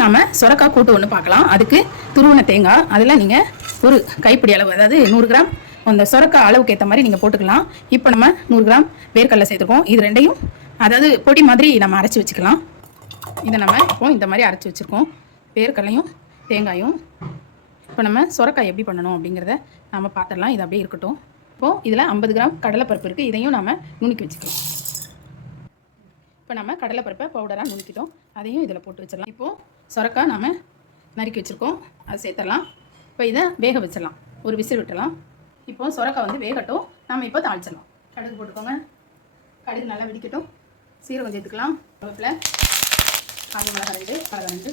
நாம் சுரக்காய் கூட்டு ஒன்று பார்க்கலாம். அதுக்கு துருவன தேங்காய் அதில் நீங்கள் ஒரு கைப்பிடி அளவு அதாவது நூறு கிராம். அந்த சுரக்காய் அளவுக்கு ஏற்ற மாதிரி நீங்கள் போட்டுக்கலாம். இப்போ நம்ம நூறு கிராம் வேர்க்கடலை சேர்த்துருக்கோம். இது ரெண்டையும் அதாவது பொடி மாதிரி நம்ம அரைச்சி வச்சுக்கலாம். இதை நம்ம இப்போ இந்த மாதிரி அரைச்சி வச்சுருக்கோம். வேர்க்கடலையும் தேங்காயும். இப்போ நம்ம சுரக்காய் எப்படி பண்ணணும் அப்படிங்கிறத நம்ம பார்த்துடலாம். இது அப்படியே இருக்கட்டும். இப்போது இதில் ஐம்பது கிராம் கடலைப்பருப்பு இருக்குது இதையும் நம்ம நுணுக்கி வச்சுக்கலாம். இப்போ நம்ம கடலைப்பருப்பை பவுடராக நுணுக்கிட்டோம். அதையும் இதில் போட்டு வச்சிடலாம். இப்போது சொரக்காய் நம்ம நறுக்கி வச்சுருக்கோம். அதை சேர்த்துடலாம். இப்போ இதை வேக வச்சிடலாம். ஒரு விசில் விட்டலாம் இப்போது சொரக்காய் வந்து வேகட்டும். நம்ம இப்போ தாளிச்சிடலாம். கடுகு போட்டுக்கோங்க. கடுகு நல்லா வெடிக்கட்டும். சீரகம் சேர்த்துக்கலாம். கருவேப்பிலை காஞ்சி மிளகா ரெண்டு மிளகாய் ரெண்டு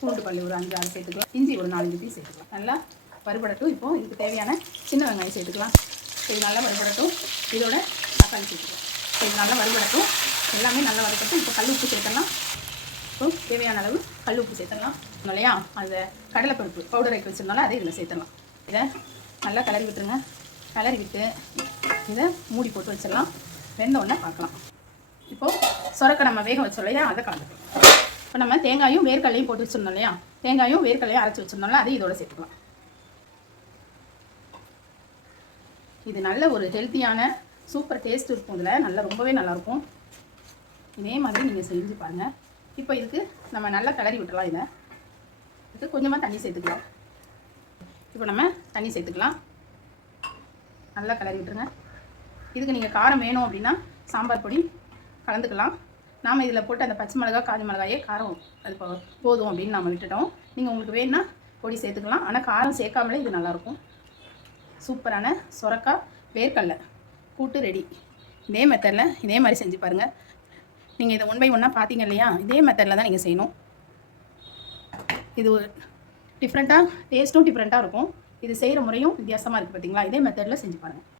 பூண்டு பள்ளி ஒரு அஞ்சு ஆறு சேர்த்துக்கலாம். இஞ்சி ஒரு நாலஞ்சு பீஸ் சேர்த்துக்கலாம். நல்லா வறுபடட்டும். இப்போது இதுக்கு தேவையான சின்ன வெங்காயம் சேர்த்துக்கலாம். இது நல்லா வறுபடட்டும். இதோட தக்காளி சேர்த்துக்கலாம். இது நல்லா வறுபடட்டும் எல்லாமே நல்லா வறுக்கட்டும் இப்போ கல் உப்பு சேர்த்துடலாம். இப்போ தேவையான அளவு கல் உப்பு சேர்த்துடலாம். இல்லையா? அந்த கடலைப்பருப்பு பவுடர் ஆக்கி வச்சிருந்தாலும் அதை இதில் சேர்த்துடலாம். இதை நல்லா கிளறி விட்டுருங்க. கிளறி விட்டு இதை மூடி போட்டு வச்சிடலாம். வெந்த பார்க்கலாம். இப்போது சொரக்கை நம்ம வேக வச்சோம் இல்லையா? அதை கலந்துக்கலாம். இப்போ நம்ம தேங்காயும் வேர்க்கடலையும் போட்டு வச்சுருந்தோம் இல்லையா? தேங்காயும் வேர்க்கடலையும் அரைச்சி வச்சுருந்தோம்ல அதை இதோட சேர்த்துக்கலாம். இது நல்ல ஒரு ஹெல்த்தியான சூப்பர் டேஸ்ட் இருக்கும் இதில். நல்லா ரொம்பவே நல்லாயிருக்கும் இதே மாதிரி நீங்கள் செஞ்சு பாருங்கள் இப்போ இதுக்கு நம்ம நல்லா கிளறி விட்டுறலாம் இதை. இதுக்கு கொஞ்சமாக தண்ணி சேர்த்துக்கலாம். இப்போ நம்ம தண்ணி சேர்த்துக்கலாம். நல்லா கிளறி விட்டுருங்க. இதுக்கு நீங்கள் காரம் வேணும் அப்படின்னா சாம்பார் பொடி கலந்துக்கலாம். நாம் இதில் போட்டு அந்த பச்சை மிளகா காஞ்சி மிளகாயே காரம் அது போதும் அப்படின்னு நம்ம விட்டுட்டோம். நீங்கள் உங்களுக்கு வேணும்னா பொடி சேர்த்துக்கலாம். ஆனால் காரம் சேர்க்காமலே இது நல்லாயிருக்கும் சூப்பரான சுரக்கா வேர்க்கடலை. கூட்டு ரெடி இதே மெத்தடில் இதே மாதிரி செஞ்சு பாருங்கள் நீங்கள் இதை ஒன் பை ஒன்னாக பார்த்தீங்க இல்லையா? இதே மெத்தடில் தான் நீங்கள் செய்யணும். இது டிஃப்ரெண்ட்டாக டேஸ்ட்டும் டிஃப்ரெண்ட்டாக இருக்கும். இது செய்கிற முறையும் வித்தியாசமாக இருக்குது பார்த்தீங்களா இதே மெத்தடில் செஞ்சு பாருங்கள்